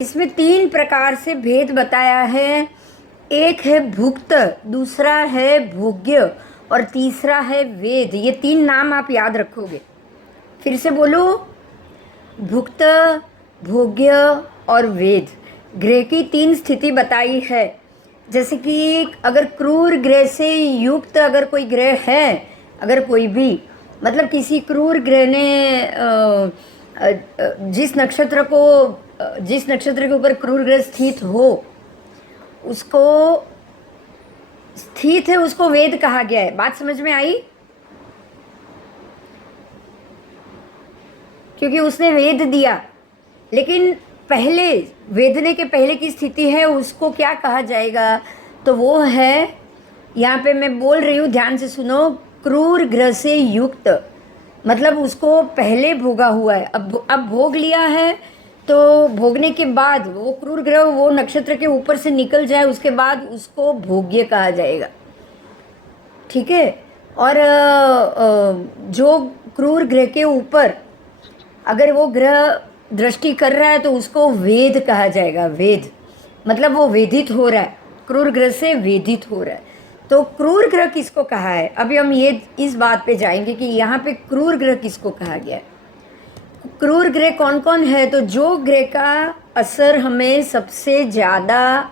इसमें तीन प्रकार से भेद बताया है। एक है भुक्त, दूसरा है भोग्य और तीसरा है वेद। ये तीन नाम आप याद रखोगे। फिर से बोलो, भुक्त, भोग्य और वेद। ग्रह की तीन स्थिति बताई है। जैसे कि अगर क्रूर ग्रह से युक्त अगर कोई ग्रह है, अगर कोई भी मतलब किसी क्रूर ग्रह ने जिस नक्षत्र के ऊपर क्रूर ग्रह स्थित हो, उसको स्थित है, उसको वेद कहा गया है। बात समझ में आई? क्योंकि उसने वेद दिया। लेकिन पहले वेदने के पहले की स्थिति है, उसको क्या कहा जाएगा? तो वो है, यहाँ पे मैं बोल रही हूँ, ध्यान से सुनो, क्रूर ग्रह से युक्त। मतलब उसको पहले भोगा हुआ है, अब भोग लिया है। तो भोगने के बाद वो क्रूर ग्रह वो नक्षत्र के ऊपर से निकल जाए, उसके बाद उसको भोग्य कहा जाएगा। ठीक है। और जो क्रूर ग्रह के ऊपर अगर वो ग्रह दृष्टि कर रहा है तो उसको वेद कहा जाएगा। वेद मतलब वो वेदित हो रहा है, क्रूर ग्रह से वेदित हो रहा है। तो क्रूर ग्रह किसको कहा है? अभी हम ये इस बात पे जाएंगे कि यहाँ पे क्रूर ग्रह किसको कहा गया है। क्रूर ग्रह कौन कौन है? तो जो ग्रह का असर हमें सबसे ज़्यादा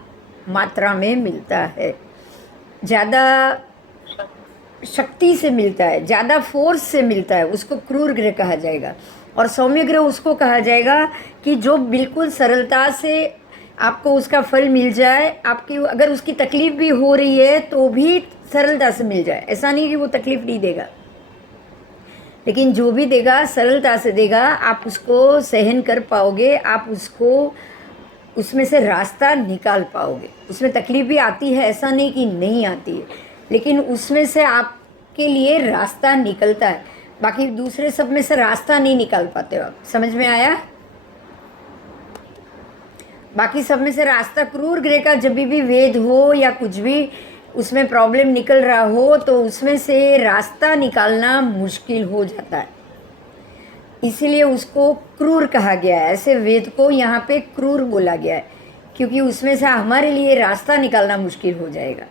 मात्रा में मिलता है, ज़्यादा शक्ति से मिलता है, ज़्यादा फोर्स से मिलता है, उसको क्रूर ग्रह कहा जाएगा। और सौम्य ग्रह उसको कहा जाएगा कि जो बिल्कुल सरलता से आपको उसका फल मिल जाए। आपकी अगर उसकी तकलीफ भी हो रही है तो भी सरलता से मिल जाए। ऐसा नहीं कि वो तकलीफ नहीं देगा, लेकिन जो भी देगा सरलता से देगा। आप उसको सहन कर पाओगे, आप उसको उसमें से रास्ता निकाल पाओगे। उसमें तकलीफ भी आती है, ऐसा नहीं कि नहीं आती है, लेकिन उसमें से आपके लिए रास्ता निकलता है। बाकी दूसरे सब में से रास्ता नहीं निकाल पाते हो आप। समझ में आया? बाकी सब में से रास्ता क्रूर ग्रह का जब भी वेद हो या कुछ भी उसमें प्रॉब्लम निकल रहा हो तो उसमें से रास्ता निकालना मुश्किल हो जाता है, इसीलिए उसको क्रूर कहा गया है। ऐसे वेद को यहाँ पे क्रूर बोला गया है, क्योंकि उसमें से हमारे लिए रास्ता निकालना मुश्किल हो जाएगा।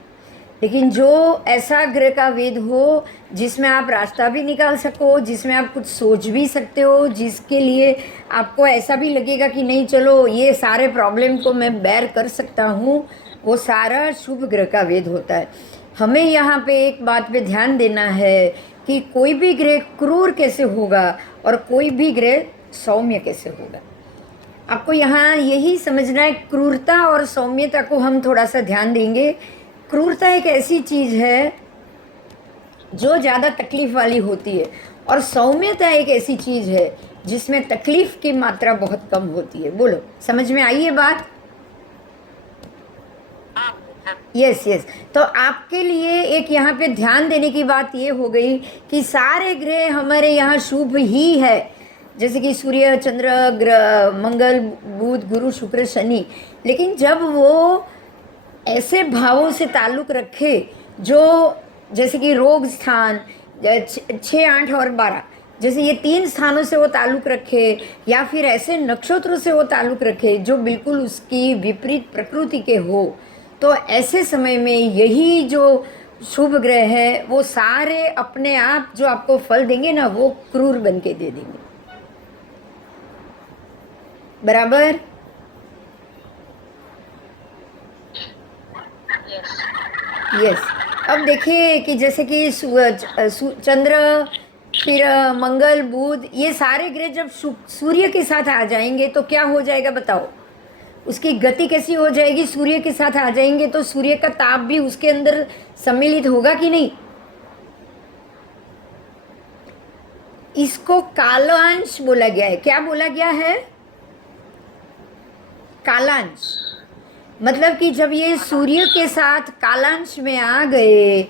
लेकिन जो ऐसा ग्रह का वेद हो जिसमें आप रास्ता भी निकाल सको, जिसमें आप कुछ सोच भी सकते हो, जिसके लिए आपको ऐसा भी लगेगा कि नहीं चलो ये सारे प्रॉब्लम को मैं बेयर कर सकता हूँ, वो सारा शुभ ग्रह का वेद होता है। हमें यहाँ पे एक बात पे ध्यान देना है कि कोई भी ग्रह क्रूर कैसे होगा और कोई भी ग्रह सौम्य कैसे होगा। आपको यहाँ यही समझना है। क्रूरता और सौम्यता को हम थोड़ा सा ध्यान देंगे। क्रूरता एक ऐसी चीज़ है जो ज़्यादा तकलीफ वाली होती है, और सौम्यता एक ऐसी चीज़ है जिसमें तकलीफ की मात्रा बहुत कम होती है। बोलो, समझ में आई ये बात? Yes yes. तो आपके लिए एक यहाँ पे ध्यान देने की बात ये हो गई कि सारे ग्रह हमारे यहाँ शुभ ही है। जैसे कि सूर्य, चंद्र, ग्रह, मंगल, बुध, गुरु, शुक्र, शनि। लेकिन जब वो ऐसे भावों से ताल्लुक़ रखे जो जैसे कि रोग स्थान 6, 8 और 12, जैसे ये 3 स्थानों से वो ताल्लुक़ रखे, या फिर ऐसे नक्षत्रों से वो ताल्लुक़ रखे जो बिल्कुल उसकी विपरीत प्रकृति के हो, तो ऐसे समय में यही जो शुभ ग्रह है वो सारे अपने आप जो आपको फल देंगे ना, वो क्रूर बन के दे देंगे। बराबर? यस। अब देखिए कि जैसे कि चंद्र, फिर मंगल, बुध, ये सारे ग्रह जब सूर्य के साथ आ जाएंगे तो क्या हो जाएगा बताओ? उसकी गति कैसी हो जाएगी? सूर्य के साथ आ जाएंगे तो सूर्य का ताप भी उसके अंदर सम्मिलित होगा कि नहीं? इसको कालांश बोला गया है। क्या बोला गया है? कालांश। मतलब कि जब ये सूर्य के साथ कालांश में आ गए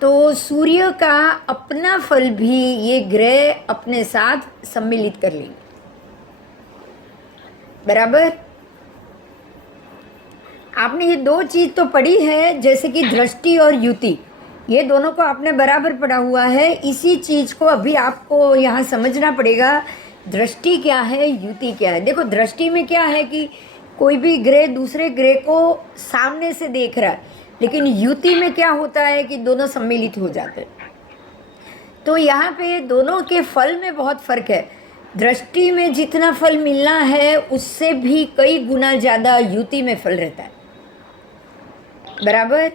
तो सूर्य का अपना फल भी ये ग्रह अपने साथ सम्मिलित कर लेंगे। बराबर? आपने ये 2 चीज़ तो पढ़ी है, जैसे कि दृष्टि और युति, ये दोनों को आपने बराबर पढ़ा हुआ है। इसी चीज़ को अभी आपको यहाँ समझना पड़ेगा, दृष्टि क्या है, युति क्या है। देखो, दृष्टि में क्या है कि कोई भी ग्रह दूसरे ग्रह को सामने से देख रहा है, लेकिन युति में क्या होता है कि दोनों सम्मिलित हो जाते हैं। तो यहाँ पे दोनों के फल में बहुत फर्क है। दृष्टि में जितना फल मिलना है उससे भी कई गुना ज़्यादा युति में फल रहता है, बराबर।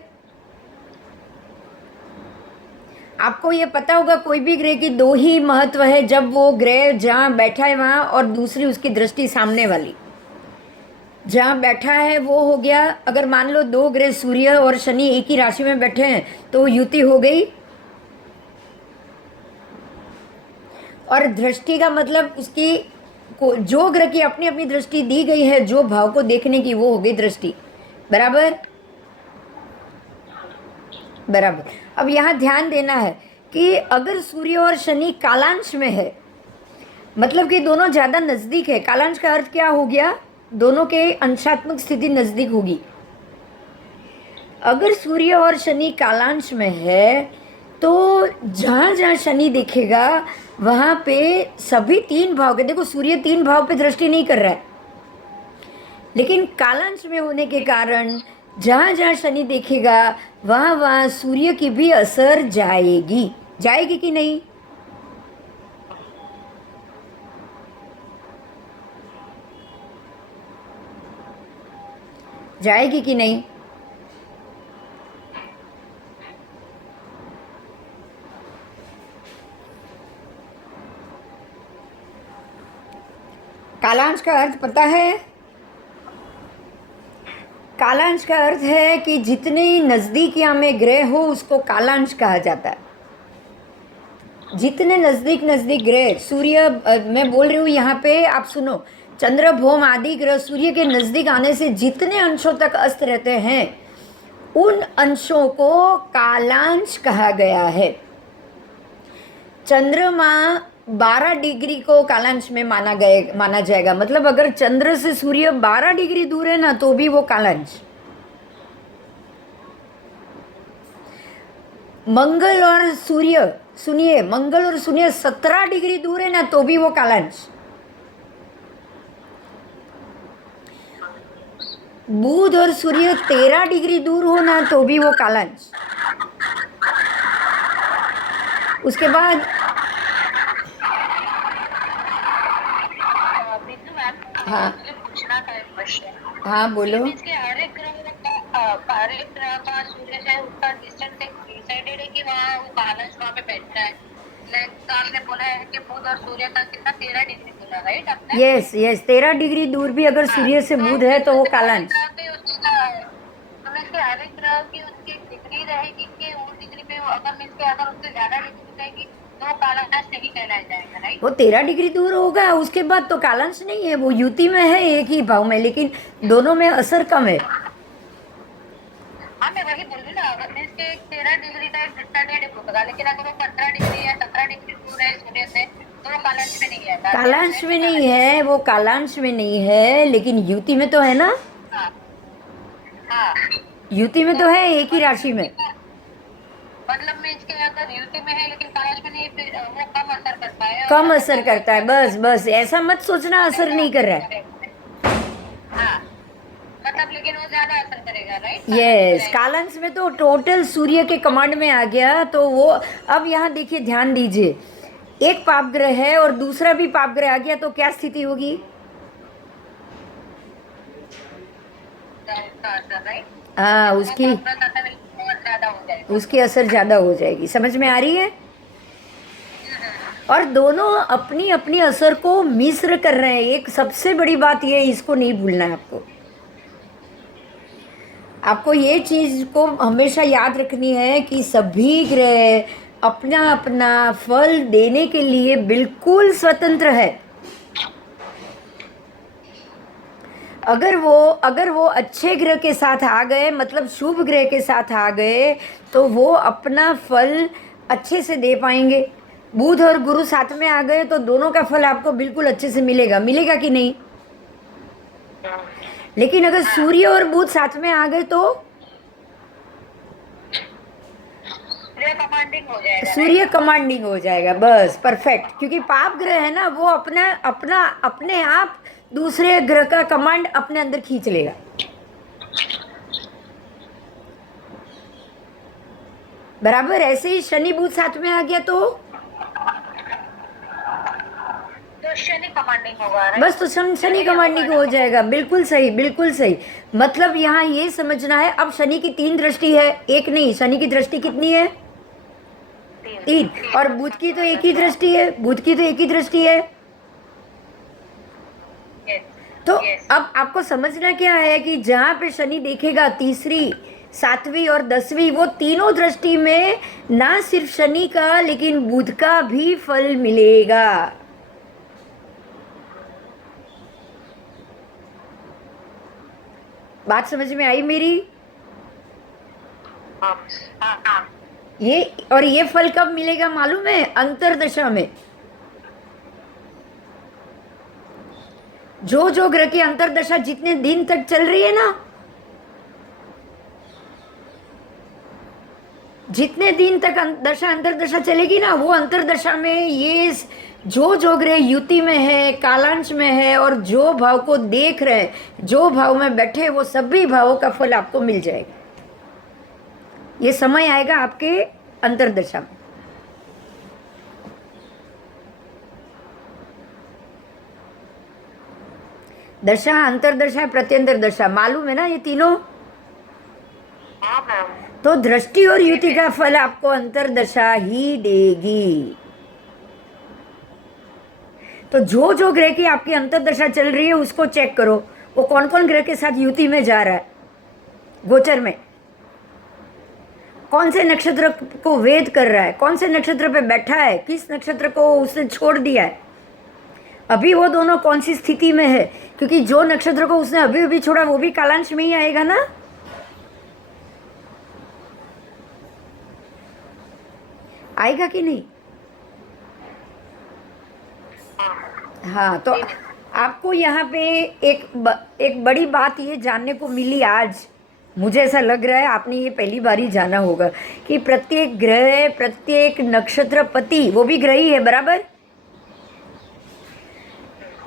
आपको ये पता होगा कोई भी ग्रह की दो ही महत्व है, जब वो ग्रह जहाँ बैठा है वहाँ, और दूसरी उसकी दृष्टि सामने वाली जहाँ बैठा है वो हो गया। अगर मान लो दो ग्रह सूर्य और शनि एक ही राशि में बैठे हैं तो युति हो गई। और दृष्टि का मतलब उसकी जो ग्रह की अपनी अपनी दृष्टि दी गई है, जो भाव को देखने की, वो हो गई दृष्टि, बराबर बराबर। अब यहाँ ध्यान देना है कि अगर सूर्य और शनि कालांश में है, मतलब कि दोनों ज़्यादा नज़दीक है। कालांश का अर्थ क्या हो गया? दोनों के अंशात्मक स्थिति नज़दीक होगी। अगर सूर्य और शनि कालांश में है तो जहाँ जहाँ शनि दिखेगा वहाँ पे सभी तीन भाव के, देखो सूर्य तीन भाव पे दृष्टि नहीं कर रहा है, लेकिन कालांश में होने के कारण जहाँ जहाँ शनि देखेगा वहाँ वहाँ सूर्य की भी असर जाएगी। जाएगी कि नहीं? जाएगी कि नहीं? कालांश का अर्थ पता है? कालांश का अर्थ है कि जितने नज़दीकियाँ में ग्रह हो उसको कालांश कहा जाता है। जितने नज़दीक नज़दीक ग्रह, सूर्य मैं बोल रही हूँ यहाँ पे, आप सुनो, चंद्र भौम आदि ग्रह सूर्य के नज़दीक आने से जितने अंशों तक अस्त रहते हैं उन अंशों को कालांश कहा गया है। चंद्रमा 12 डिग्री को कालांश में माना जाएगा। मतलब अगर चंद्र से सूर्य 12 डिग्री दूर है ना तो भी वो कालांश। मंगल और सूर्य, सुनिए, मंगल और सूर्य 17 डिग्री दूर है ना तो भी वो कालांश। बुध और सूर्य 13 डिग्री दूर हो ना तो भी वो कालांश। उसके बाद हाँ पूछना था एक क्वेश्चन। हाँ बोलो। इसके हर एक ग्रह का सूर्य से उसका डिस्टेंस एक डिसाइडेड है कि वहाँ वो कालांश वहाँ पे बैठता है। तो आपने बोला है कि बुध और सूर्य का कितना 13 डिग्री बोला, राइट आपने? यस 13 डिग्री दूर भी अगर सूर्य से बुध है तो वो कालांश। तो इसके हर एक ग्रह की उसकी डिग्री रहेगी कि वो डिग्री पे अगर मीन्स के अगर उससे ज्यादा डिग्री रहेगी तो वो कालांश नहीं कहलाया जाएगा, राइट? वो 13 डिग्री दूर होगा, उसके बाद तो कालांश नहीं है, वो युति में है एक ही भाव में, लेकिन दोनों में असर कम है। हाँ मैं वही बोल रही ना, अगर मीन्स के 13 डिग्री का एक डिस्टेंस होगा, लेकिन अगर वो 15 डिग्री या 17 डिग्री दूर है सूर्य से तो वो कालांश में नहीं है। कालांश में नहीं है, वो कालांश में नहीं है, लेकिन युति में तो है ना। हाँ हाँ, युति में तो है एक ही राशि में। मतलब मीन्स के अगर युति में है लेकिन कालांश में नहीं, फिर वो कम असर करता है। कम असर करता है, बस ऐसा मत सोचना असर नहीं कर रहा है। हाँ, मतलब लेकिन वो ज्यादा असर करेगा, राइट? यस, कालांश में तो टोटल सूर्य के कमांड में आ गया तो वो। अब यहाँ देखिए, ध्यान दीजिए, एक पाप ग्रह है और दूसरा भी पाप ग्रह आ गया तो क्या स्थिति होगी? हाँ, उसकी असर ज्यादा हो जाएगी। समझ में आ रही है? और दोनों अपनी अपनी असर को मिश्र कर रहे हैं। एक सबसे बड़ी बात ये, इसको नहीं भूलना है आपको। आपको ये चीज़ को हमेशा याद रखनी है कि सभी ग्रह अपना अपना फल देने के लिए बिल्कुल स्वतंत्र है। अगर वो अच्छे ग्रह के साथ आ गए, मतलब शुभ ग्रह के साथ आ गए, तो वो अपना फल अच्छे से दे पाएंगे। बुध और गुरु साथ में आ गए तो दोनों का फल आपको बिल्कुल अच्छे से मिलेगा कि नहीं? लेकिन अगर सूर्य और बुध साथ में आ गए तो कमांडिंग कमांडिंग हो जाएगा, सूर्य कमांडिंग हो जाएगा, बस परफेक्ट। क्योंकि पाप ग्रह है ना, वो अपना अपना अपने आप दूसरे ग्रह का कमांड अपने अंदर खींच लेगा। बराबर। ऐसे ही शनि बुध साथ में आ गया तो शनि कमांडिंग होगा, right? बस, तो शनि कमांडिंग हो जाएगा। बिल्कुल सही, बिल्कुल सही। मतलब यहाँ ये समझना है, अब शनि की 3 दृष्टि है, एक नहीं, शनि की दृष्टि कितनी है? 3। और बुध की तो एक ही दृष्टि है, बुध की तो एक ही दृष्टि है। तो अब आपको समझना क्या है कि जहां पे शनि देखेगा, तीसरी, 7वीं और 10वीं, वो तीनों दृष्टि में ना सिर्फ शनि का लेकिन बुध का भी फल मिलेगा। बात समझ में आई मेरी? ये और ये फल कब मिलेगा मालूम है? अंतरदशा में। जो जो ग्रह की अंतरदशा जितने दिन तक चल रही है ना, जितने दिन तक दशा अंतरदशा चलेगी ना, वो अंतरदशा में ये जो जो ग्रह युति में है, कालांश में है, और जो भाव को देख रहे हैं, जो भाव में बैठे, वो सभी भावों का फल आपको मिल जाएगा। ये समय आएगा आपके अंतरदशा में। दशा, अंतरदशा, प्रत्यंतर दशा, मालूम है ना ये तीनों? तो दृष्टि और युति का फल आपको अंतरदशा ही देगी। तो जो जो ग्रह की आपकी अंतरदशा चल रही है उसको चेक करो, वो कौन कौन ग्रह के साथ युति में जा रहा है, गोचर में कौन से नक्षत्र को वेद कर रहा है, कौन से नक्षत्र पे बैठा है, किस नक्षत्र को उसने छोड़ दिया है, अभी वो दोनों कौन सी स्थिति में है। क्योंकि जो नक्षत्र को उसने अभी अभी छोड़ा वो भी कालांश में ही आएगा ना। आएगा कि नहीं? हाँ, तो आपको यहाँ पे एक बड़ी बात ये जानने को मिली आज, मुझे ऐसा लग रहा है आपने ये पहली बार ही जाना होगा कि प्रत्येक ग्रह, प्रत्येक नक्षत्रपति, वो भी ग्रह ही है, बराबर।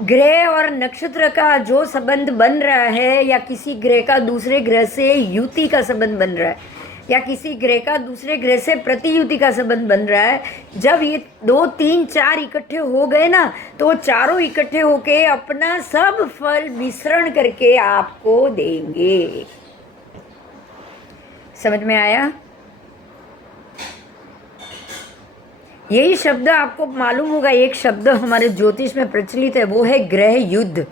ग्रह और नक्षत्र का जो संबंध बन रहा है, या किसी ग्रह का दूसरे ग्रह से युति का संबंध बन रहा है, या किसी ग्रह का दूसरे ग्रह से प्रतियुति का संबंध बन रहा है, जब ये 2, 3, 4 इकट्ठे हो गए ना, तो वो चारों इकट्ठे होके अपना सब फल मिश्रण करके आपको देंगे। समझ में आया? यही शब्द आपको मालूम होगा, एक शब्द हमारे ज्योतिष में प्रचलित है, वो है ग्रह युद्ध।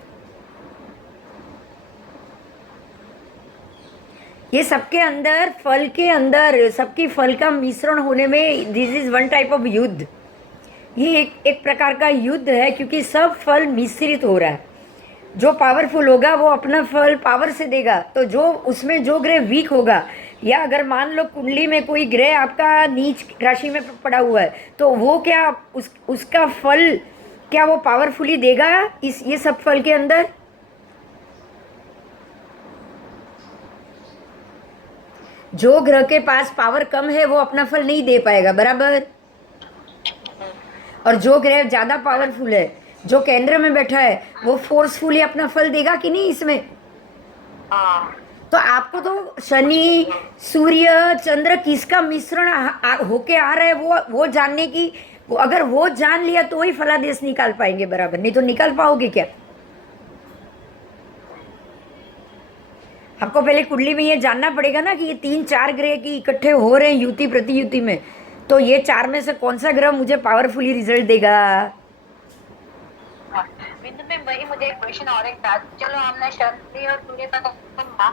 ये सबके अंदर, फल के अंदर, सबकी फल का मिश्रण होने में, this is one type of युद्ध। ये एक प्रकार का युद्ध है, क्योंकि सब फल मिश्रित हो रहा है। जो पावरफुल होगा वो अपना फल पावर से देगा, तो जो उसमें जो ग्रह वीक होगा, या अगर मान लो कुंडली में कोई ग्रह आपका नीच राशि में पड़ा हुआ है, तो वो क्या उसका फल क्या वो पावरफुली देगा ये सब फल के अंदर? जो ग्रह के पास पावर कम है वो अपना फल नहीं दे पाएगा, बराबर। और जो ग्रह ज़्यादा पावरफुल है, जो केंद्र में बैठा है, वो फोर्सफुली अपना फल देगा कि नहीं इसमें? तो आपको तो शनि, सूर्य, चंद्र किसका मिश्रण होके आ रहा है वो जानने की, अगर वो जान लिया तो ही फलादेश निकाल पाएंगे, बराबर। नहीं तो निकाल पाओगे क्या? आपको पहले कुंडली में ये जानना पड़ेगा ना कि ये 3-4 ग्रह की इकट्ठे हो रहे हैं युति प्रतियुति में, तो ये 4 में से कौन सा ग्रह मुझे पावरफुली रिजल्ट देगा। बिंदु में वही मुझे एक क्वेश्चन और एक था, चलो हमने शनि और सूर्य का कहा,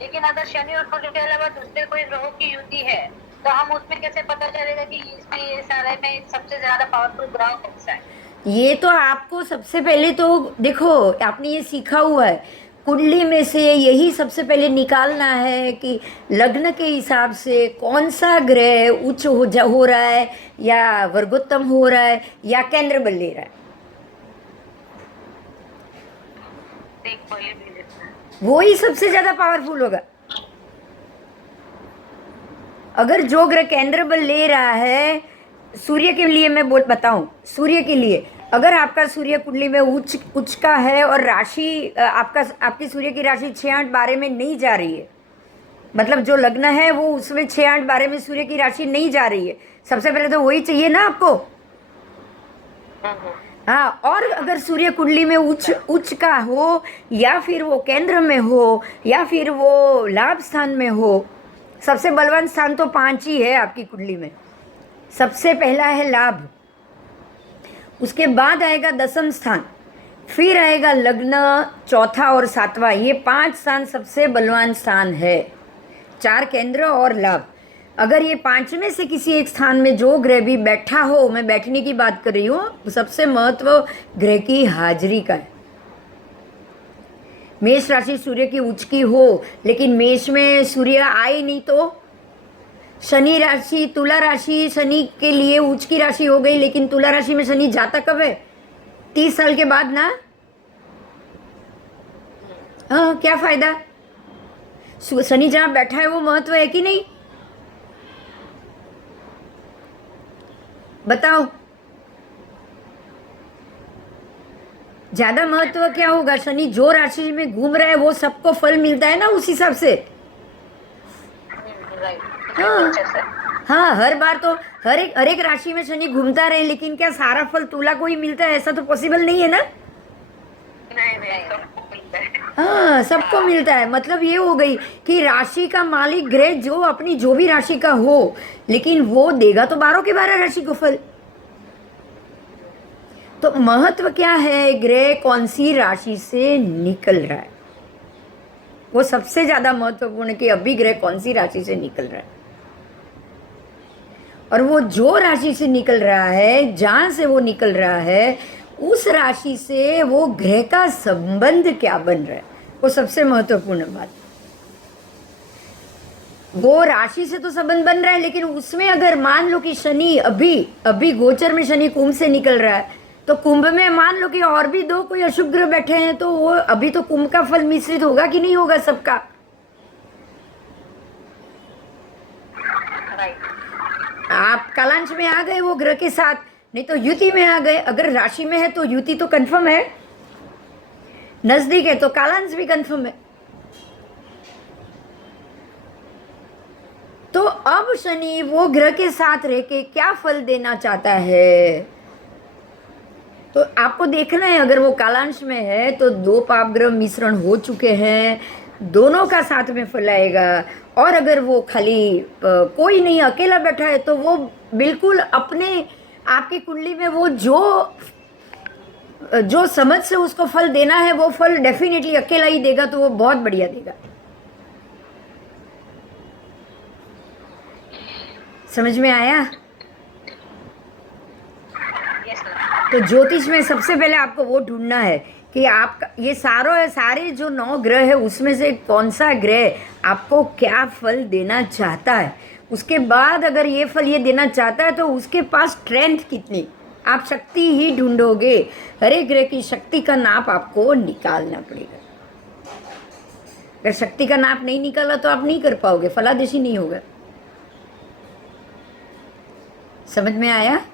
लेकिन अगर शनि और सूर्य के अलावा दूसरे कोई ग्रहों की युति है, तो हम उसमें कैसे पता चलेगा कि इसमें सारे में सबसे ज्यादा पावरफुल ग्रह कौन सा है? ये तो आपको सबसे पहले तो देखो, आपने ये सीखा हुआ है, कुंडली में से यही सबसे पहले निकालना है कि लग्न के हिसाब से कौन सा ग्रह उच्च हो रहा है, या वर्गोत्तम हो रहा है, या केंद्र बल ले रहा है। वो ही सबसे ज्यादा पावरफुल होगा। अगर जो ग्रह केंद्र बल ले रहा है, सूर्य के लिए मैं बताऊं, सूर्य के लिए अगर आपका सूर्य कुंडली में उच्च का है और राशि आपकी सूर्य की राशि 6-8-12 में नहीं जा रही है, मतलब जो लग्न है वो उसमें 6-8-12 में सूर्य की राशि नहीं जा रही है, सबसे पहले तो वही चाहिए ना आपको। हाँ, और अगर सूर्य कुंडली में उच्च का हो या फिर वो केंद्र में हो या फिर वो लाभ स्थान में हो, सबसे बलवान स्थान तो 5 ही है आपकी कुंडली में। सबसे पहला है लाभ, उसके बाद आएगा दसम स्थान, फिर आएगा लग्न, चौथा और 7वां। ये 5 स्थान सबसे बलवान स्थान है, 4 केंद्र और लाभ। अगर ये 5 में से किसी एक स्थान में जो ग्रह भी बैठा हो, मैं बैठने की बात कर रही हूँ, सबसे महत्व ग्रह की हाजिरी का है। मेष राशि सूर्य की उच्च की हो लेकिन मेष में सूर्य आए नहीं, तो शनि राशि, तुला राशि शनि के लिए उच्च की राशि हो गई, लेकिन तुला राशि में शनि जाता कब है? 30 साल के बाद ना। हाँ, क्या फायदा? शनि जहां बैठा है वो महत्व है कि नहीं? बताओ, ज्यादा महत्व क्या होगा? शनि जो राशि में घूम रहा है वो सबको फल मिलता है ना उस हिसाब से। हाँ हाँ, हर बार तो हर एक राशि में शनि घूमता रहे, लेकिन क्या सारा फल तुला को ही मिलता है? ऐसा तो पॉसिबल नहीं है ना। हाँ, सबको मिलता है। मतलब ये हो गई कि राशि का मालिक ग्रह जो अपनी जो भी राशि का हो, लेकिन वो देगा तो 12 के 12 राशि को फल। तो महत्व क्या है? ग्रह कौन सी राशि से निकल रहा है, वो सबसे ज्यादा महत्वपूर्ण है कि अभी ग्रह कौन सी राशि से निकल रहा है, और वो जो राशि से निकल रहा है, जहां से वो निकल रहा है, उस राशि से वो ग्रह का संबंध क्या बन रहा है, वो सबसे महत्वपूर्ण बात। वो राशि से तो संबंध बन रहा है, लेकिन उसमें अगर मान लो कि शनि अभी गोचर में शनि कुंभ से निकल रहा है, तो कुंभ में मान लो कि और भी 2 कोई अशुभ ग्रह बैठे हैं, तो वो अभी तो कुंभ का फल मिश्रित होगा कि नहीं होगा सबका? आप कालांश में आ गए वो ग्रह के साथ, नहीं तो युति में आ गए। अगर राशि में है तो युति तो कंफर्म है, नजदीक है तो कालांश भी कंफर्म है। तो अब शनि वो ग्रह के साथ रह के क्या फल देना चाहता है, तो आपको देखना है। अगर वो कालांश में है तो 2 पाप ग्रह मिश्रण हो चुके हैं, दोनों का साथ में फल आएगा। और अगर वो खाली कोई नहीं अकेला बैठा है, तो वो बिल्कुल अपने आपकी कुंडली में वो जो समझ से उसको फल देना है वो फल डेफिनेटली अकेला ही देगा, तो वो बहुत बढ़िया देगा। समझ में आया? तो ज्योतिष में सबसे पहले आपको वो ढूंढना है कि आपका ये सारे जो 9 ग्रह है उसमें से कौन सा ग्रह आपको क्या फल देना चाहता है। उसके बाद अगर ये फल ये देना चाहता है तो उसके पास स्ट्रेंथ कितनी, आप शक्ति ही ढूंढोगे। हर एक ग्रह की शक्ति का नाप आपको निकालना पड़ेगा। अगर शक्ति का नाप नहीं निकाला तो आप नहीं कर पाओगे, फलादेशी नहीं होगा। समझ में आया?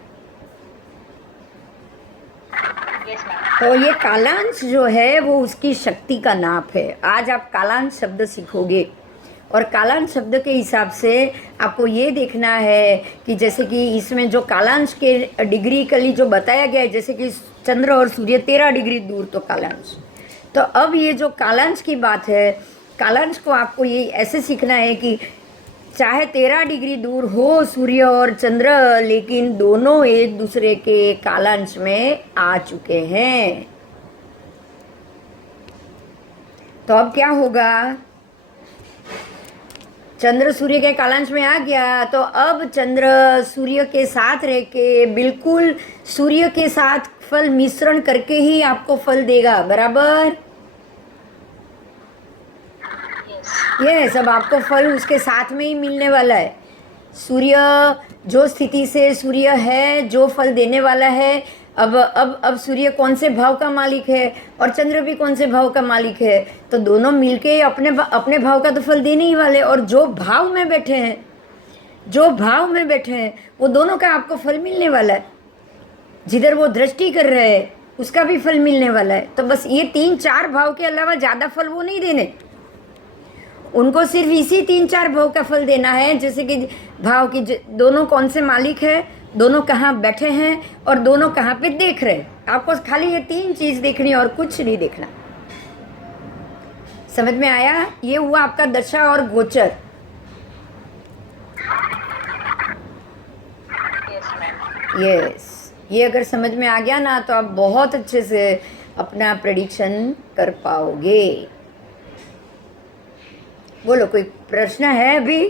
तो ये कालांश जो है वो उसकी शक्ति का नाप है। आज आप कालांश शब्द सीखोगे, और कालांश शब्द के हिसाब से आपको ये देखना है कि जैसे कि इसमें जो कालांश के डिग्री कली जो बताया गया है, जैसे कि चंद्र और सूर्य 13 डिग्री दूर तो कालांश। तो अब ये जो कालांश की बात है, कालांश को आपको ये ऐसे सीखना है कि चाहे 13 डिग्री दूर हो सूर्य और चंद्र, लेकिन दोनों एक दूसरे के कालांश में आ चुके हैं। तो अब क्या होगा? चंद्र सूर्य के कालांश में आ गया, तो अब चंद्र सूर्य के साथ रह के बिल्कुल सूर्य के साथ फल मिश्रण करके ही आपको फल देगा, बराबर? ये सब आपको फल उसके साथ में ही मिलने वाला है। सूर्य जो स्थिति से सूर्य है, जो फल देने वाला है, अब सूर्य कौन से भाव का मालिक है और चंद्र भी कौन से भाव का मालिक है, तो दोनों मिलके अपने भाव का तो फल देने ही वाले। और जो भाव में बैठे हैं, जो भाव में बैठे हैं वो दोनों का आपको फल मिलने वाला है। जिधर वो दृष्टि कर रहे हैं उसका भी फल मिलने वाला है। तो बस ये 3-4 भाव के अलावा ज़्यादा फल वो नहीं देने, उनको सिर्फ इसी 3-4 भाव का फल देना है। जैसे कि भाव की दोनों कौन से मालिक है, दोनों कहाँ बैठे हैं और दोनों कहाँ पे देख रहे हैं। आपको खाली ये 3 चीज़ देखनी और कुछ नहीं देखना। समझ में आया? ये हुआ आपका दशा और गोचर। Yes ma'am. यस, ये अगर समझ में आ गया ना तो आप बहुत अच्छे से अपना प्रेडिक्शन कर पाओगे। बोलो, कोई प्रश्न है अभी?